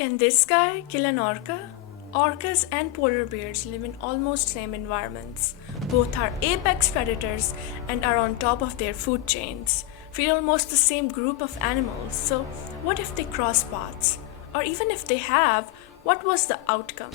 Can this guy kill an orca? Orcas and polar bears live in almost same environments. Both are apex predators and are on top of their food chains. Feed almost the same group of animals. So what if they cross paths? Or even if they have, what was the outcome?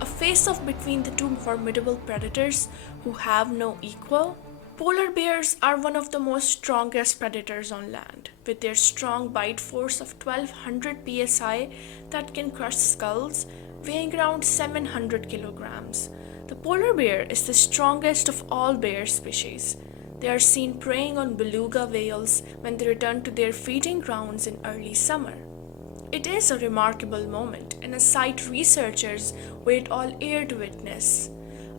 A face-off between the two formidable predators who have no equal? Polar bears are one of the most strongest predators on land, with their strong bite force of 1200 psi that can crush skulls, weighing around 700 kilograms. The polar bear is the strongest of all bear species. They are seen preying on beluga whales when they return to their feeding grounds in early summer. It is a remarkable moment and a sight researchers wait all year to witness.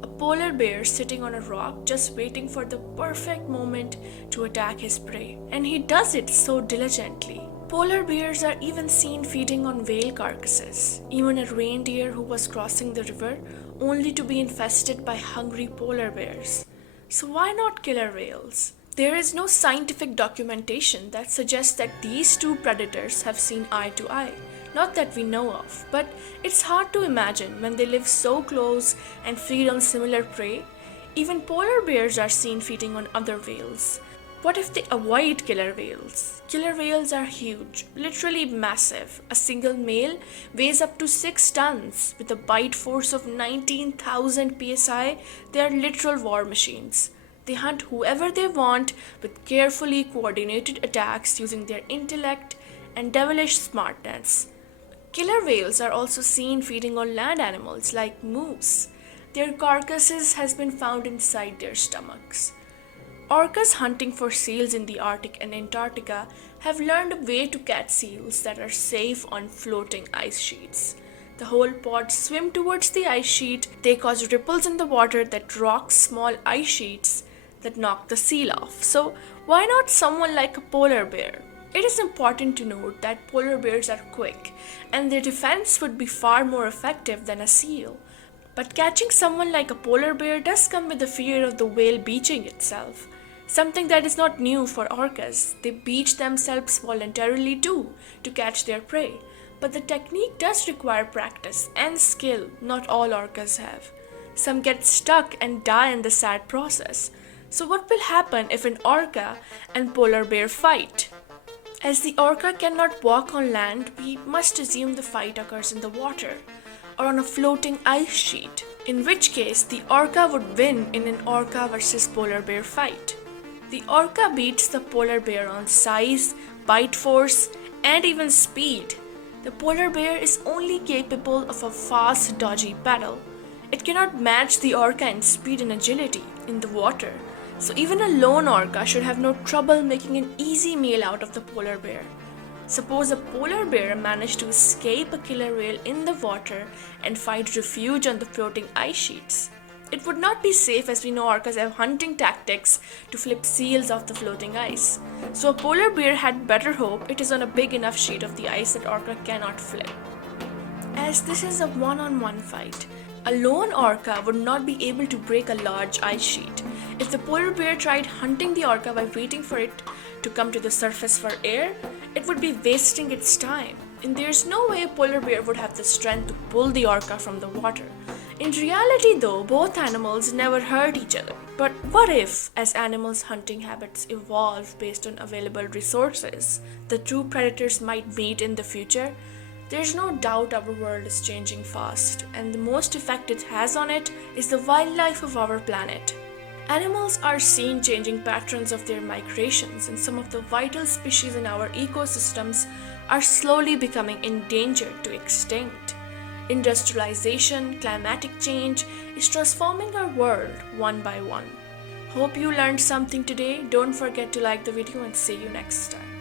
A polar bear sitting on a rock just waiting for the perfect moment to attack his prey, and he does it so diligently. Polar bears are even seen feeding on whale carcasses, even a reindeer who was crossing the river only to be infested by hungry polar bears. So why not killer whales? There is no scientific documentation that suggests that these two predators have seen eye to eye. Not that we know of, but it's hard to imagine when they live so close and feed on similar prey. Even polar bears are seen feeding on other whales. What if they avoid killer whales? Killer whales are huge, literally massive. A single male weighs up to 6 tons with a bite force of 19,000 psi. They are literal war machines. They hunt whoever they want with carefully coordinated attacks using their intellect and devilish smartness. Killer whales are also seen feeding on land animals like moose. Their carcasses has been found inside their stomachs. Orcas hunting for seals in the Arctic and Antarctica have learned a way to catch seals that are safe on floating ice sheets. The whole pod swim towards the ice sheet. They cause ripples in the water that rock small ice sheets that knock the seal off. So why not someone like a polar bear? It is important to note that polar bears are quick and their defense would be far more effective than a seal. But catching someone like a polar bear does come with the fear of the whale beaching itself. Something that is not new for orcas. They beach themselves voluntarily too to catch their prey. But the technique does require practice and skill not all orcas have. Some get stuck and die in the sad process. So what will happen if an orca and polar bear fight? As the orca cannot walk on land, we must assume the fight occurs in the water or on a floating ice sheet, in which case the orca would win in an orca versus polar bear fight. The orca beats the polar bear on size, bite force, and even speed. The polar bear is only capable of a fast, dodgy paddle. It cannot match the orca in speed and agility in the water. So even a lone orca should have no trouble making an easy meal out of the polar bear. Suppose a polar bear managed to escape a killer whale in the water and find refuge on the floating ice sheets. It would not be safe as we know orcas have hunting tactics to flip seals off the floating ice. So a polar bear had better hope it is on a big enough sheet of the ice that orca cannot flip. As this is a one-on-one fight, a lone orca would not be able to break a large ice sheet. If the polar bear tried hunting the orca by waiting for it to come to the surface for air, it would be wasting its time. And there's no way a polar bear would have the strength to pull the orca from the water. In reality though, both animals never hurt each other. But what if, as animals' hunting habits evolve based on available resources, the two predators might meet in the future? There's no doubt our world is changing fast, and the most effect it has on it is the wildlife of our planet. Animals are seen changing patterns of their migrations, and some of the vital species in our ecosystems are slowly becoming endangered to extinct. Industrialization, climatic change is transforming our world one by one. Hope you learned something today. Don't forget to like the video and see you next time.